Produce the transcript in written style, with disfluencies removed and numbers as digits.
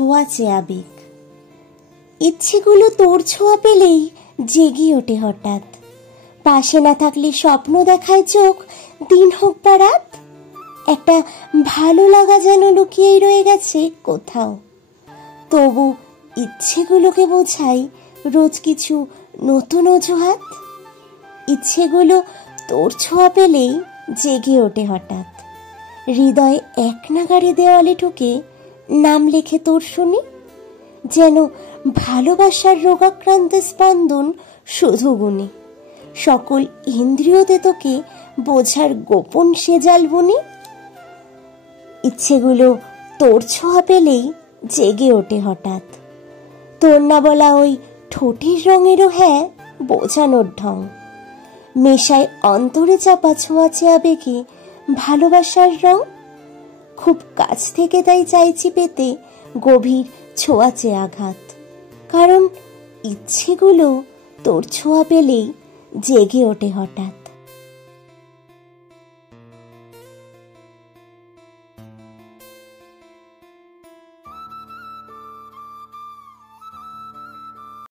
ছোঁয়াচে আবেগ। ইচ্ছেগুলো তোর ছোঁয়া পেলেই জেগে ওঠে হঠাৎ। পাশে না থাকলে স্বপ্ন দেখায় চোখ, দিন হোক বা রাত। একটা ভালো লাগা যেন লুকিয়েই রয়ে গেছে কোথাও। তবু ইচ্ছেগুলোকে বোঝাই রোজ কিছু নতুন অজুহাত। ইচ্ছেগুলো তোর ছোঁয়া পেলেই জেগে ওঠে হঠাৎ। হৃদয়ে এক নাগাড়ে দেওয়ালে ঠুকে নাম লেখে তোর শুনি। যেন ভালোবাসার রোগাক্রান্ত স্পন্দন শুধু গুনি। সকল ইন্দ্রিয়তে তোকে বোঝার গোপন সেজাল বুনি। ইচ্ছেগুলো তোর ছোঁয়া পেলেই জেগে ওঠে হঠাৎ। তোর না বলা ওই ঠোঁটের রঙেরও হ্যাঁ বোঝানোর ঢং। মেশায় অন্তরে চাপা ছোঁয়াচে আবেগে ভালোবাসার রং। খুব কাছ থেকে তাই চাইছি পেতে গভীর ছোঁয়াচে আঘাত। কারণ ইচ্ছেগুলো তোর ছোঁয়া পেলেই জেগে ওঠে হঠাৎ।